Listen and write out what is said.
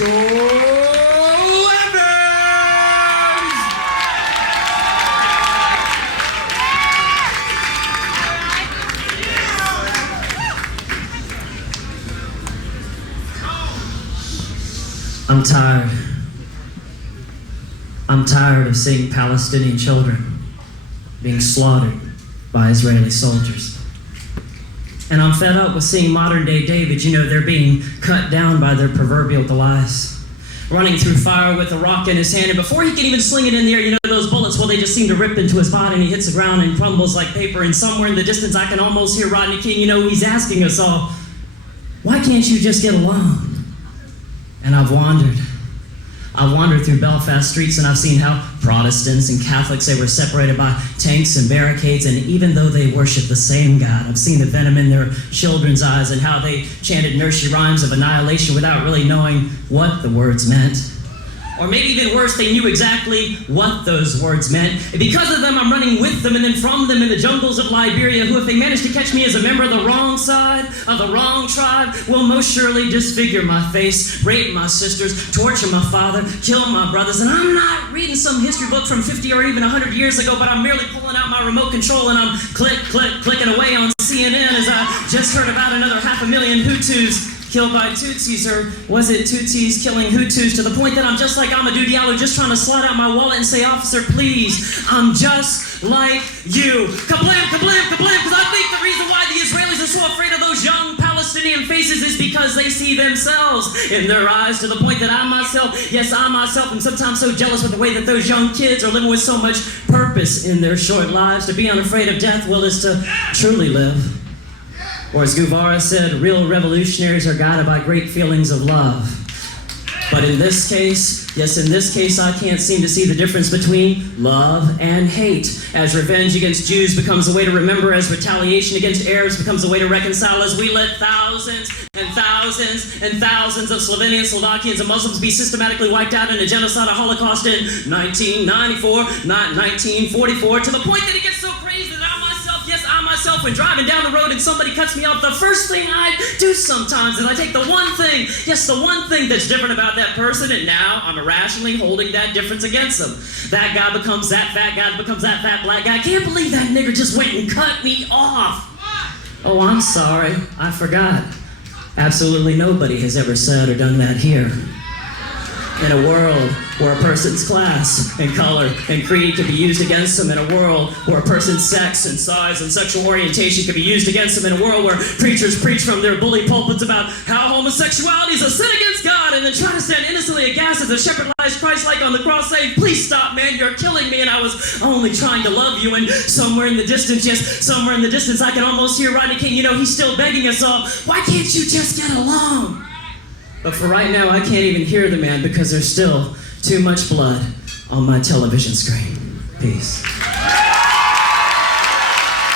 I'm tired. I'm tired of seeing Palestinian children being slaughtered by Israeli soldiers. And I'm fed up with seeing modern-day David. You know, they're being cut down by their proverbial Goliaths, running through fire with a rock in his hand, and before he can even sling it in the air, you know, those bullets, well, they just seem to rip into his body, and he hits the ground and crumbles like paper, and somewhere in the distance, I can almost hear Rodney King, you know, he's asking us all, why can't you just get along? And I've wandered through Belfast streets, and I've seen how Protestants and Catholics, they were separated by tanks and barricades, and even though they worship the same God, I've seen the venom in their children's eyes and how they chanted nursery rhymes of annihilation without really knowing what the words meant. Or maybe even worse, they knew exactly what those words meant. And because of them, I'm running with them and then from them in the jungles of Liberia, who, if they manage to catch me as a member of the wrong side, of the wrong tribe, will most surely disfigure my face, rape my sisters, torture my father, kill my brothers. And I'm not reading some history book from 50 or even 100 years ago, but I'm merely pulling out my remote control and I'm clicking away on CNN as I just heard about another 500,000 Hutus killed by Tutsis, or was it Tutsis killing Hutus, to the point that I'm just like Amadou Diallo, just trying to slide out my wallet and say, officer, please, I'm just like you. Kablam, kablam, kablam, because I think the reason why the Israelis are so afraid of those young Palestinian faces is because they see themselves in their eyes, to the point that I myself am sometimes so jealous with the way that those young kids are living with so much purpose in their short lives. To be unafraid of death, well, is to truly live. Or as Guevara said, real revolutionaries are guided by great feelings of love. But in this case, yes, in this case, I can't seem to see the difference between love and hate. As revenge against Jews becomes a way to remember, as retaliation against Arabs becomes a way to reconcile, as we let thousands and thousands and thousands of Slovenians, Slovakians, and Muslims be systematically wiped out in a genocide, a Holocaust in 1994, not 1944, to the point that it gets so crazy that I myself, when driving down the road and somebody cuts me off, the first thing I do sometimes is I take the one thing that's different about that person, and now I'm irrationally holding that difference against them. That guy becomes that fat guy, becomes that fat black guy. I can't believe that nigger just went and cut me off. Oh, I'm sorry, I forgot. Absolutely nobody has ever said or done that here. In a world where a person's class and color and creed can be used against them, in a world where a person's sex and size and sexual orientation can be used against them, in a world where preachers preach from their bully pulpits about how homosexuality is a sin against God, and then try to stand innocently aghast as a shepherd lies Christ-like on the cross saying, please stop, man, you're killing me, and I was only trying to love you. And somewhere in the distance, yes, somewhere in the distance, I can almost hear Rodney King, you know, he's still begging us all, why can't you just get along? But for right now, I can't even hear the man because there's still too much blood on my television screen. Peace.